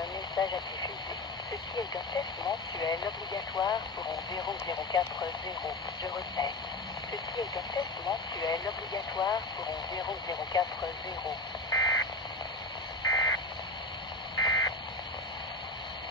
un message à diffuser. Ceci est un test mensuel obligatoire pour 0040. Je répète. Ceci est un test mensuel obligatoire pour 0040.